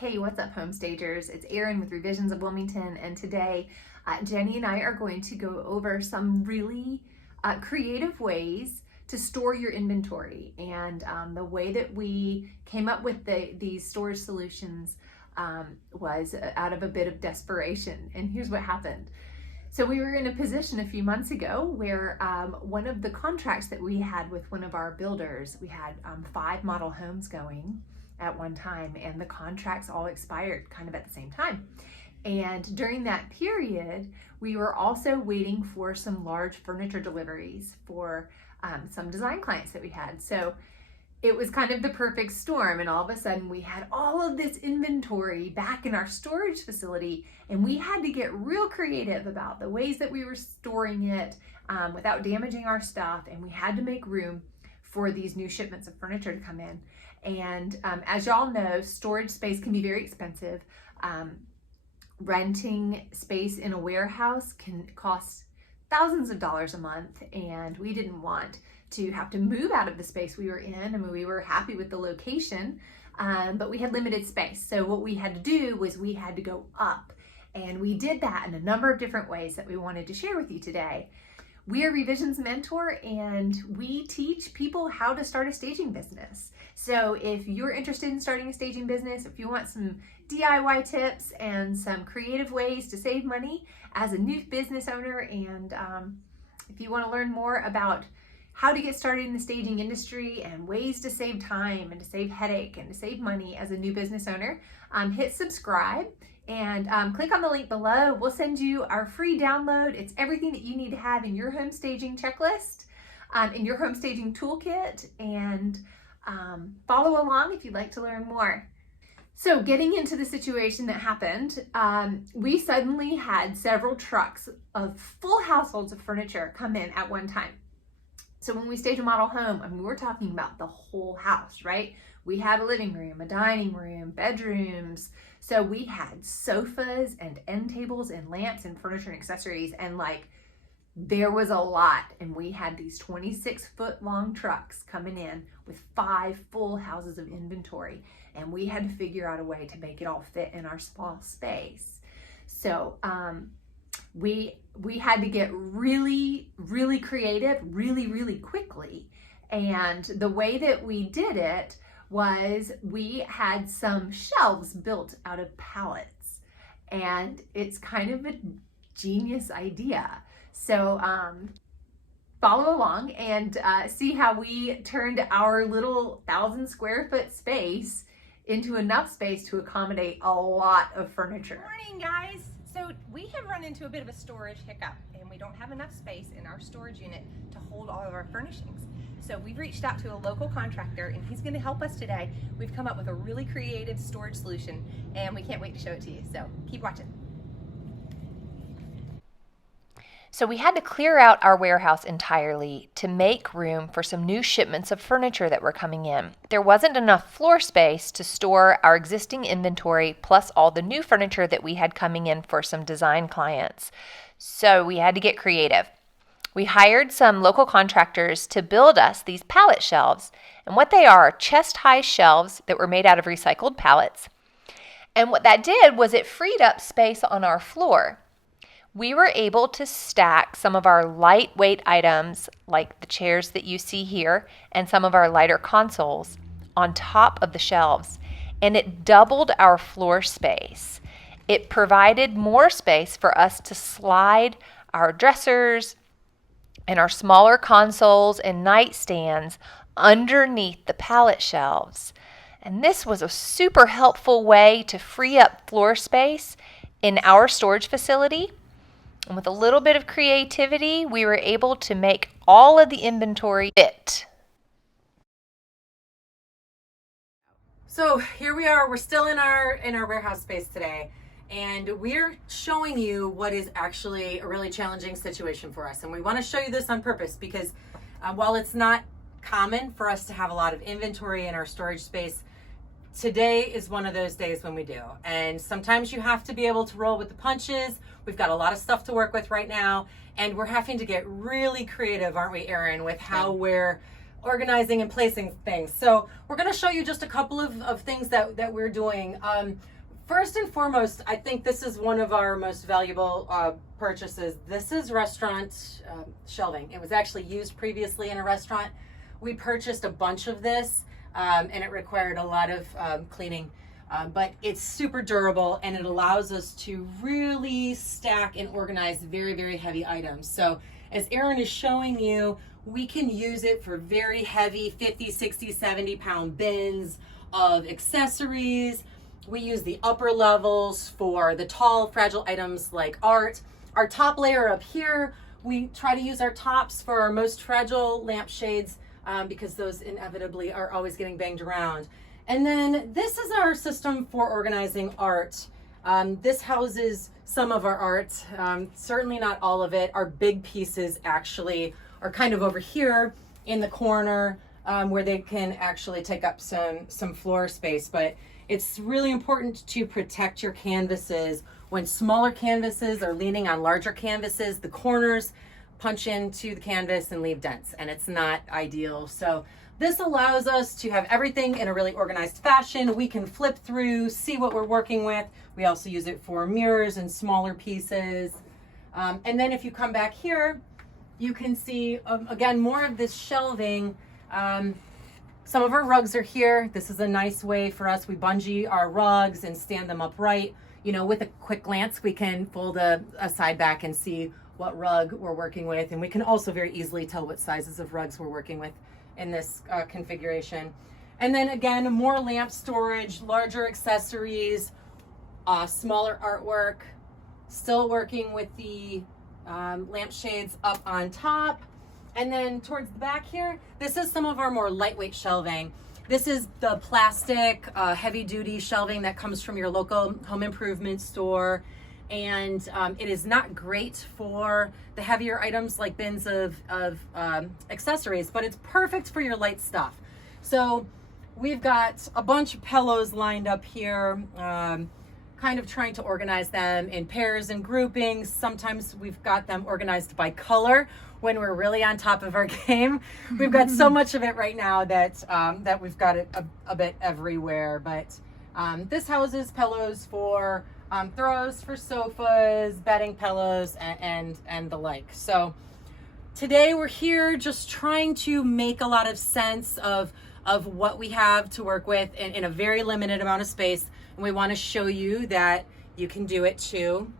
Hey, what's up, home stagers? It's Erin with Revisions of Wilmington, and today Jenny and I are going to go over some really creative ways to store your inventory. And the way that we came up with these storage solutions was out of a bit of desperation. And here's what happened. So we were in a position a few months ago where one of the contracts that we had with one of our builders, we had 5 model homes going at one time, and the contracts all expired kind of at the same time. And during that period, we were also waiting for some large furniture deliveries for some design clients that we had. So it was kind of the perfect storm, and all of a sudden we had all of this inventory back in our storage facility, and we had to get real creative about the ways that we were storing it without damaging our stuff, and we had to make room for these new shipments of furniture to come in. And as y'all know, storage space can be very expensive. Renting space in a warehouse can cost thousands of dollars a month, and we didn't want to have to move out of the space we were in. I mean, we were happy with the location, but we had limited space. So what we had to do was we had to go up, and we did that in a number of different ways that we wanted to share with you today. We are Revisions Mentor, and we teach people how to start a staging business. So if you're interested in starting a staging business, if you want some DIY tips and some creative ways to save money as a new business owner, and if you want to learn more about how to get started in the staging industry and ways to save time and to save headache and to save money as a new business owner, hit subscribe and click on the link below. We'll send you our free download. It's everything that you need to have in your home staging checklist, in your home staging toolkit, and follow along if you'd like to learn more. So getting into the situation that happened, we suddenly had several trucks of full households of furniture come in at one time. So when we stage a model home, I mean, we're talking about the whole house, right? We had a living room, a dining room, bedrooms. So we had sofas and end tables and lamps and furniture and accessories, and there was a lot. And we had these 26-foot long trucks coming in with 5 full houses of inventory. And we had to figure out a way to make it all fit in our small space. So we had to get really, really creative really quickly. And the way that we did it was we had some shelves built out of pallets, and it's kind of a genius idea. So follow along and see how we turned our little 1,000-square-foot space into enough space to accommodate a lot of furniture. Morning, guys. So we have run into a bit of a storage hiccup, and we don't have enough space in our storage unit to hold all of our furnishings. So we've reached out to a local contractor, and he's going to help us today. We've come up with a really creative storage solution, and we can't wait to show it to you. So keep watching. So we had to clear out our warehouse entirely to make room for some new shipments of furniture that were coming in. There wasn't enough floor space to store our existing inventory plus all the new furniture that we had coming in for some design clients. So we had to get creative. We hired some local contractors to build us these pallet shelves. And what they are chest-high shelves that were made out of recycled pallets. And what that did was it freed up space on our floor. We were able to stack some of our lightweight items, like the chairs that you see here, and some of our lighter consoles on top of the shelves, and it doubled our floor space. It provided more space for us to slide our dressers and our smaller consoles and nightstands underneath the pallet shelves. And this was a super helpful way to free up floor space in our storage facility. And with a little bit of creativity, we were able to make all of the inventory fit. So here we are, we're still in our warehouse space today, and we're showing you what is actually a really challenging situation for us. And we want to show you this on purpose because while it's not common for us to have a lot of inventory in our storage space, today is one of those days when we do. And sometimes you have to be able to roll with the punches. We've got a lot of stuff to work with right now, and we're having to get really creative, aren't we, Erin, with how we're organizing and placing things. So we're going to show you just a couple of things that we're doing. First and foremost, I think this is one of our most valuable purchases. This is restaurant shelving. It was actually used previously in a restaurant. We purchased a bunch of this and it required a lot of cleaning, but it's super durable and it allows us to really stack and organize very, very heavy items. So as Erin is showing you, we can use it for very heavy 50, 60, 70 pound bins of accessories. We use the upper levels for the tall, fragile items like art. Our top layer up here, we try to use our tops for our most fragile lampshades because those inevitably are always getting banged around. And then this is our system for organizing art. This houses some of our art, certainly not all of it. Our big pieces actually are kind of over here in the corner where they can actually take up some floor space. But it's really important to protect your canvases. When smaller canvases are leaning on larger canvases, the corners punch into the canvas and leave dents, and it's not ideal. So this allows us to have everything in a really organized fashion. We can flip through, see what we're working with. We also use it for mirrors and smaller pieces. And then if you come back here, you can see, again, more of this shelving. Some of our rugs are here. This is a nice way for us. We bungee our rugs and stand them upright. You know, with a quick glance, we can fold a side back and see what rug we're working with. And we can also very easily tell what sizes of rugs we're working with in this configuration. And then again, more lamp storage, larger accessories, smaller artwork, still working with the lampshades up on top. And then towards the back here, this is some of our more lightweight shelving. This is the plastic heavy duty shelving that comes from your local home improvement store. And it is not great for the heavier items like bins of accessories, but it's perfect for your light stuff. So we've got a bunch of pillows lined up here, kind of trying to organize them in pairs and groupings. Sometimes we've got them organized by color when we're really on top of our game. We've got so much of it right now that that we've got it a bit everywhere. But this houses pillows for throws for sofas, bedding pillows, and the like. So today we're here just trying to make a lot of sense of what we have to work with in a very limited amount of space. And we want to show you that you can do it too.